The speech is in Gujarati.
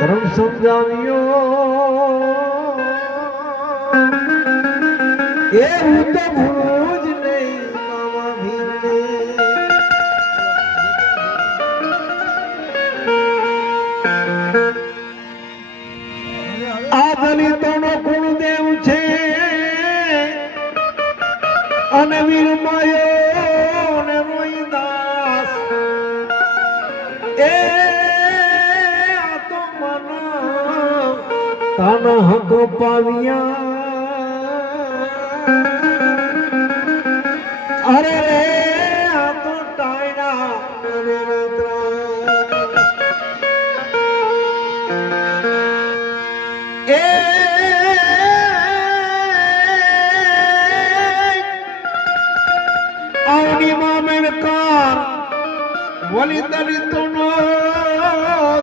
ધર્મ સમજાવ્યો એ હું તો ભૂલું જ નહીં મામા ભીને આ દલિતોનો કુળદેવ છે અને વીરમાયો ને રોહિદાસ એ આ તો મના તન હક પાવ્યા અરે રે આ તો ટાયડા ને એ આવની માં મેણકાર વલી દલિતો